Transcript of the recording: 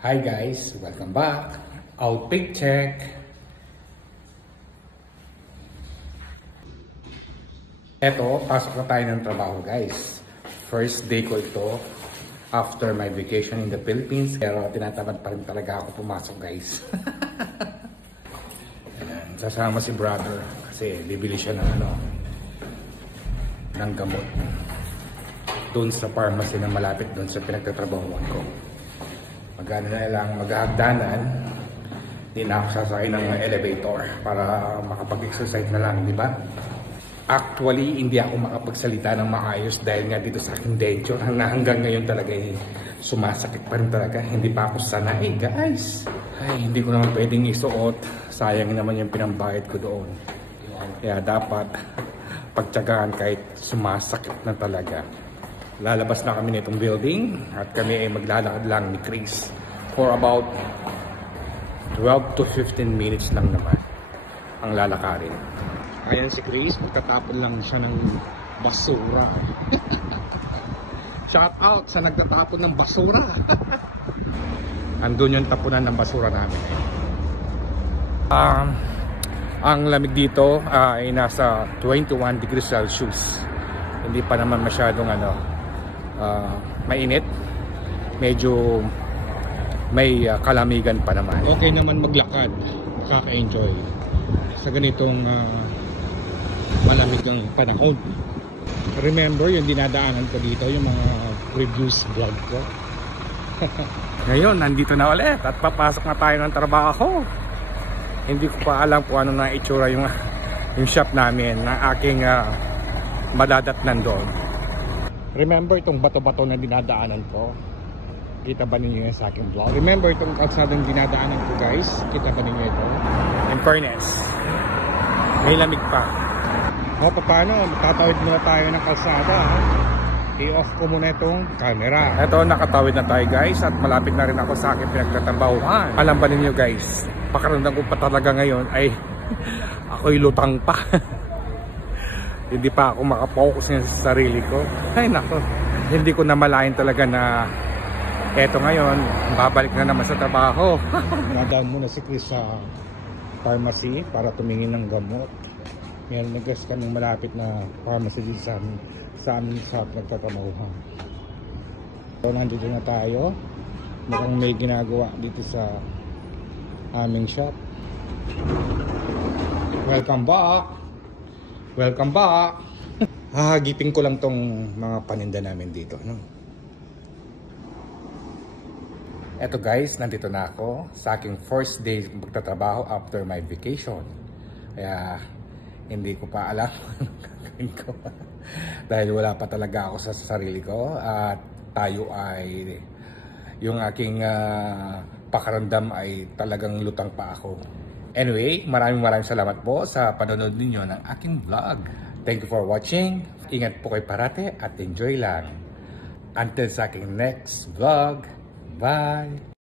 Hi guys, welcome back. Outfit check. Eto, pasok na tayo ng trabaho guys. First day ko ito after my vacation in the Philippines. Pero tinatamad pa rin talaga ako pumasok guys. Ayan, sasama si brother kasi bibili siya ng gamot doon sa pharmacy na malapit doon sa pinagtatrabahuan ko. Maghahagdanan, hindi na ako sasakay ng elevator para makapag-exercise na lang, di ba? Actually, hindi ako makapagsalita ng maayos dahil nga dito sa aking denture. Hanggang ngayon talaga sumasakit pa rin talaga. Hindi pa ako sanay, guys. Ay, hindi ko naman pwedeng isuot. Sayang naman yung pinambayad ko doon. Kaya dapat pagtyagaan kahit sumasakit na talaga. Lalabas na kami nitong building at kami ay maglalakad lang ni Chris for about 12 to 15 minutes lang naman ang lalakarin. Ayan si Chris, magtatapon lang siya ng basura. Shout out sa nagtatapon ng basura. Andun yung tapunan ng basura namin. Ang lamig dito ay nasa 21 degrees Celsius. Hindi pa naman masyadong mainit. Medyo may kalamigan pa naman. Okay naman maglakad, makaka-enjoy sa ganitong malamig ang panahon. Remember yung dinadaanan ko dito, yung mga previous vlog ko. Ngayon, nandito na ulit at papasok na tayo ng trabaho. Hindi ko pa alam kung ano na itsura yung shop namin na aking madadatnan doon. Remember itong bato-bato na dinadaanan ko? Kita ba ninyo yan sa aking vlog? Remember itong kalsadang dinadaanan ko guys? Kita ba ninyo ito? In fairness, may lamig pa. O paano? Tatawid muna tayo ng kalsada. I-off ko muna itong camera. Ito, nakatawid na tayo guys at malapit na rin ako sa aking pinagtatrabahuhan. Alam ba ninyo guys, pakaramdam ko pa talaga ngayon ay ako'y lutang pa. Hindi pa ako makapokus sa sarili ko. Ay nako, hindi ko namalayan talaga na eto ngayon, babalik na naman sa trabaho. Nadaan muna si Chris sa pharmacy para tumingin ng gamot. Meron nag-gas kami malapit na pharmacy dito sa amin sa nagtatrabahuhan. So nandito na tayo. Mukhang may ginagawa dito sa aming shop. Welcome back! Welcome back! Hahagipin ko lang tong mga paninda namin dito, no? Eto guys, nandito na ako sa aking first day magtatrabaho after my vacation. Kaya hindi ko pa alam anong gagawin ko. Dahil wala pa talaga ako sa sarili ko at tayo ay yung aking pakiramdam ay talagang lutang pa ako. Anyway, maraming salamat po sa panonood ninyo ng aking vlog. Thank you for watching. Ingat po kayo parate at enjoy lang. Until sa aking next vlog. Bye!